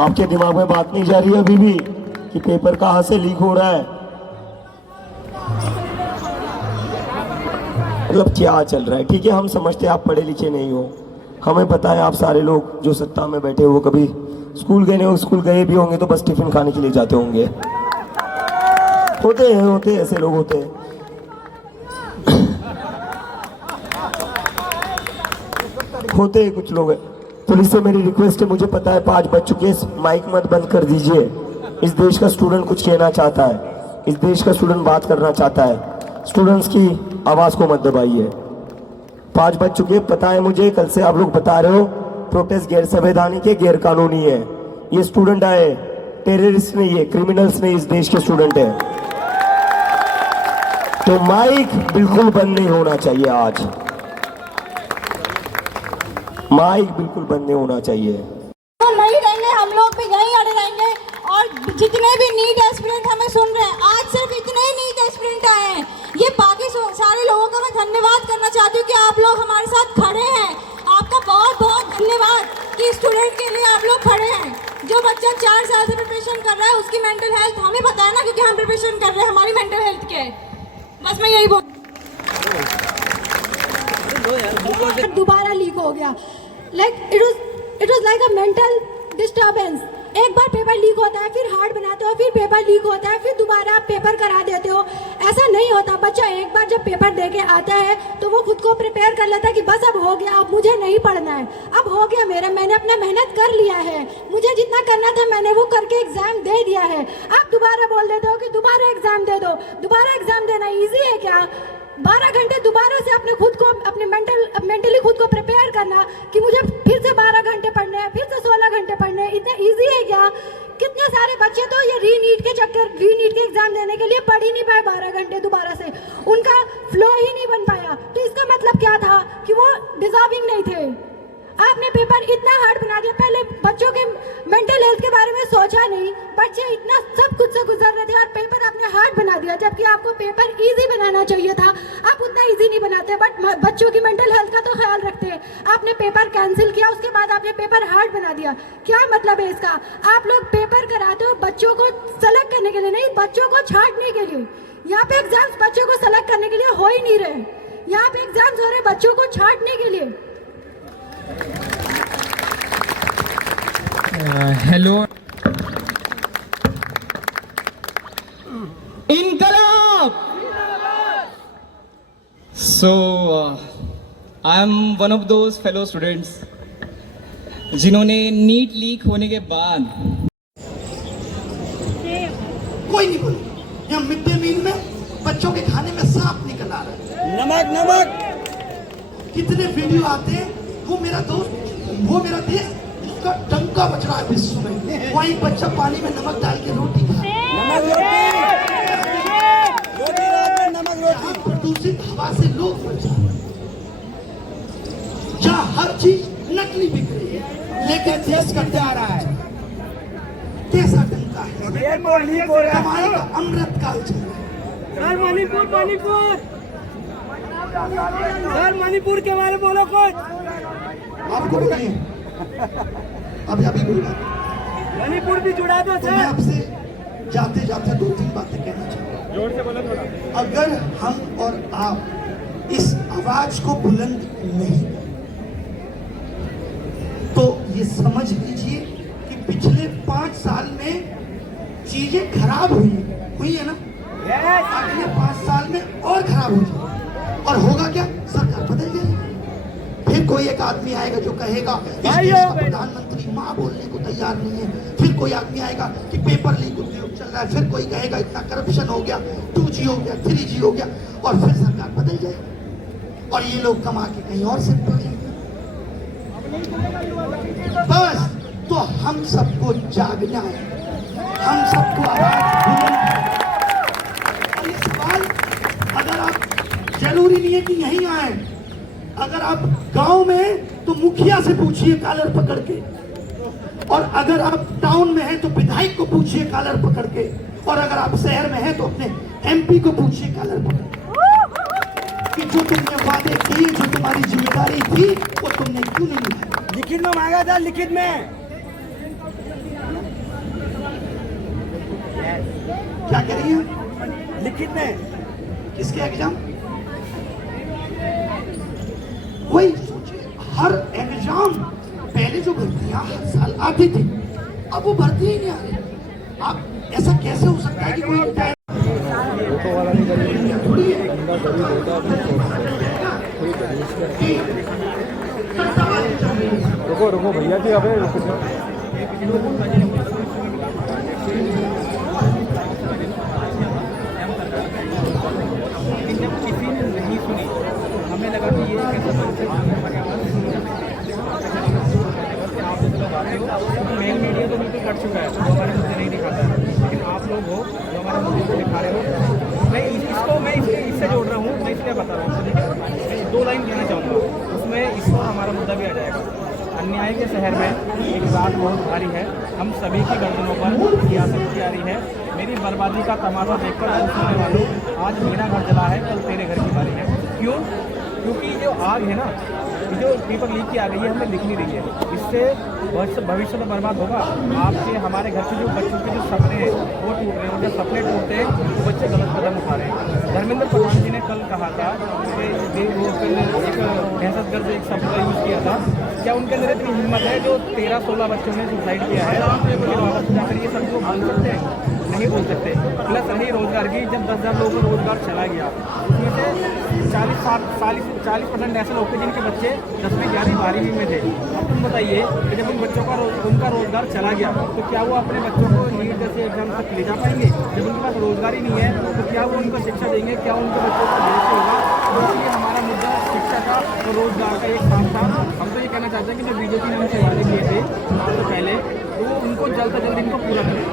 आपके दिमाग में बात नहीं जा रही है अभी भी कि पेपर कहाँ से लीक हो रहा है? मतलब क्या चल रहा है? ठीक है, हम समझते हैं आप पढ़े लिखे नहीं हो, हमें पता है आप सारे लोग जो सत्ता में बैठे हो वो कभी स्कूल गए नहीं हो, स्कूल गए भी होंगे तो बस टिफिन खाने के लिए जाते होंगे। होते हैं ऐसे लोग होते हैं। होते हैं कुछ लोग। पुलिस से मेरी रिक्वेस्ट है, मुझे पता है 5 बज चुके हैं, माइक मत बंद कर दीजिए। इस देश का स्टूडेंट कुछ कहना चाहता है, इस देश का स्टूडेंट बात करना चाहता है, स्टूडेंट्स की आवाज को मत दबाइए। 5 बज चुके, पता है मुझे, कल से आप लोग बता रहे हो प्रोटेस्ट गैर संवैधानिक है, गैर कानूनी है। ये स्टूडेंट आए, टेररिस्ट नहीं है, क्रिमिनल्स नहीं, इस देश के स्टूडेंट है। तो माइक बिल्कुल बंद नहीं होना चाहिए आज, माइक बिल्कुल बंद नहीं होना चाहिए। तो नहीं रहेंगे, हम लोग भी यहीं अड़े रहेंगे। और जितने भी नीट एस्पिरेंट हमें सुन रहे हैं, आज सिर्फ इतने ही नीट एस्पिरेंट आए हैं। ये बाकी सारे लोगों का मैं धन्यवाद करना चाहती हूँ कि आप लोग हमारे साथ खड़े हैं। आपका बहुत बहुत धन्यवाद कि स्टूडेंट के लिए आप लोग खड़े हैं। जो बच्चा 4 साल से प्रिपरेशन कर रहा है उसकी मेंटल हेल्थ हमें पता है ना, क्योंकि हम प्रिपरेशन कर रहे हैं, हमारी मेंटल हेल्थ क्या है। बस मैं यही बोल, दोबारा लीक हो गया। It was like a mental disturbance. एक बार पेपर लीक होता है, फिर हार्ड बनाते हो, फिर पेपर लीक होता है, फिर दोबारा आप पेपर करा देते हो। ऐसा नहीं होता। बच्चा एक बार जब पेपर दे के आता है तो वो खुद को प्रिपेयर कर लेता है कि बस अब हो गया, अब मुझे नहीं पढ़ना है, अब हो गया मैंने अपना मेहनत कर लिया है, मुझे जितना करना था मैंने वो करके एग्जाम दे दिया है। आप दोबारा बोल देते हो कि दोबारा एग्जाम दे दो। दोबारा एग्जाम देना ईजी है क्या? 12 घंटे दोबारा से अपने खुद को, अपने मेंटली खुद को प्रिपेयर करना कि मुझे फिर से 12 घंटे पढ़ने हैं, फिर से 16 घंटे पढ़ने हैं, इतना इजी है क्या? कितने सारे बच्चे तो ये रीनीट के एग्जाम देने के लिए पढ़ ही नहीं पाए 12 घंटे दोबारा से, उनका फ्लो ही नहीं बन पाया। तो इसका मतलब क्या था कि वो डिजर्विंग नहीं थे। आपने पेपर इतना हार्ड बना दिया। पहले बच्चों के मेंटल हेल्थ के बारे में सोचा नहीं, बच्चे इतना सब कुछ से गुजर रहे थे और पेपर आपने हार्ड बना दिया, जबकि आपको पेपर इजी बनाना चाहिए था। आप उतना इजी नहीं बनाते, बट बच्चों की मेंटल हेल्थ का तो ख्याल रखते हैं। आपने पेपर कैंसिल किया, उसके बाद आपने पेपर हार्ड बना दिया। क्या मतलब है इसका? आप लोग पेपर कराते हो बच्चों को सेलेक्ट करने के लिए नहीं, बच्चों को छांटने के लिए। यहाँ पे एग्जाम्स बच्चों को सेलेक्ट करने के लिए हो ही नहीं रहे, यहाँ पे एग्जाम्स हो रहे बच्चों को छांटने के लिए। Hello. Inqilab. So, I am one of those fellow students जिन्होंने नीट लीक होने के बाद कोई नहीं बोले यहाँ मिड डे मील में बच्चों के खाने में सांप निकल आ रहा है। नमक कितने वीडियो आते हैं, वो मेरा दोस्त, वो मेरा देश, उसका डंका बज रहा है विश्व में, वहीं बच्चा पानी में नमक डाल के रोटी खा रहा है। प्रदूषित हवा से लोग मर जा रहे हैं, जहाँ हर चीज नकली बिक रही है, लेकिन देश करते आ रहा है। कैसा डंका है, हमारे का अमृत काल चल रहा है। सर मणिपुर के बारे में बोलो कुछ। आपको बताइए, अभी बोला मणिपुर भी जुड़ा दो तो सर। मैं आपसे जाते जाते 2-3 बातें कहना चाहूँगा। जोर से बोलो थोड़ा। अगर हम और आप इस आवाज को बुलंद नहीं करें तो ये समझ लीजिए कि पिछले 5 साल में चीजें खराब हुई है ना, अगले 5 साल में और खराब हो जाए। और होगा क्या? सरकार बदल जाएगी। फिर कोई एक आदमी आएगा जो कहेगा इस देश का प्रधानमंत्री माँ बोलने को तैयार नहीं है। फिर कोई आदमी आएगा कि पेपर लीक उद्योग चल रहा है। फिर कोई कहेगा इतना करप्शन हो गया, 2G हो गया, 3G हो गया, और फिर सरकार बदल जाएगी और ये लोग कमा के कहीं और शिफ्ट हो जाएंगे। बस तो हम सबको जागना है, हम सबको आवाज बुलंद करनी है। और ये सवाल अगर आप, जरूरी नहीं है कि यहीं आए, अगर आप गांव में तो मुखिया से पूछिए कॉलर पकड़ के, और अगर आप टाउन में हैं तो विधायक को पूछिए कॉलर पकड़ के, और अगर आप शहर में हैं तो अपने MP को पूछिए कॉलर पकड़ के कि जो तुमने वादे किए, जो तुम्हारी जिम्मेदारी थी, वो तुमने क्यों नहीं निभाई। लिखित में मांगा था, लिखित में कितने? किसके एग्जाम? वही सोचिए, हर एग्जाम पहले जो भर्तियां हर साल आती थी, अब वो भर्ती ही नहीं आ रही। आप ऐसा कैसे हो सकता है कि कोई थोड़ी है। रुको भैया जी, अबे रुको। जब किसी ने नहीं सुनी हमें लगा कि ये मेन मीडिया तो बिल्कुल कट चुका है, वो हमारे मुद्दे नहीं दिखाता है, लेकिन आप लोग हो जो हमारे मुद्दे को दिखा रहे हो। मैं इससे जोड़ रहा हूँ, मैं इसलिए बता रहा हूँ। मैं 2 लाइन कहना चाहूँगा, उसमें इसको हमारा मुद्दा भी आ जाएगा। अन्याय के शहर में एक रात बहुत भारी है, हम सभी की गर्दनों पर सियासत की आ रही है। मेरी बर्बादी का तमाशा देखकर सुनने वालों, आज मेरा घर जला है, कल तेरे घर की बारी है। क्यों? क्योंकि जो आग है ना, जो पेपर लीक की आ गई है, हमें दिख नहीं रही है। इससे भविष्य तो बर्बाद होगा। आपके हमारे घर के जो बच्चों के जो सपने हैं वो टूट रहे हैं, जब सपने टूटते हैं तो बच्चे गलत कदम उठा रहे हैं। धर्मेंद्र प्रधान जी ने कल कहा था कि वो एक दहशतगर्द एक शब्द का यूज़ किया था। क्या उनके अंदर इतनी हिम्मत है जो 13-16 बच्चों ने सुसाइड किया है, वापस जाकर ये सब वो बोल सकते हैं? नहीं बोल सकते। प्लस रही रोजगार की, जब 10,000 लोगों को रोजगार चला गया, उसमें से 40% ऐसे लोग थे जिनके बच्चे 10वीं 11वीं 12वीं में थे। अब तुम बताइए कि जब उन बच्चों का उनका रोजगार चला गया तो क्या वो अपने बच्चों को नीट जैसे एग्जाम तक ले जा पाएंगे? जब उनके पास रोजगार ही नहीं है तो क्या वो उनको शिक्षा देंगे? क्या उनके बच्चों को भविष्य होगा? तो इसलिए हमारा मुद्दा शिक्षा का और रोजगार का एक साथ था। हम तो ये कहना चाहते हैं कि जो बीजेपी ने हमसे वादे किए थे तो पहले, तो उनको जल्द से जल्द इनको पूरा करें।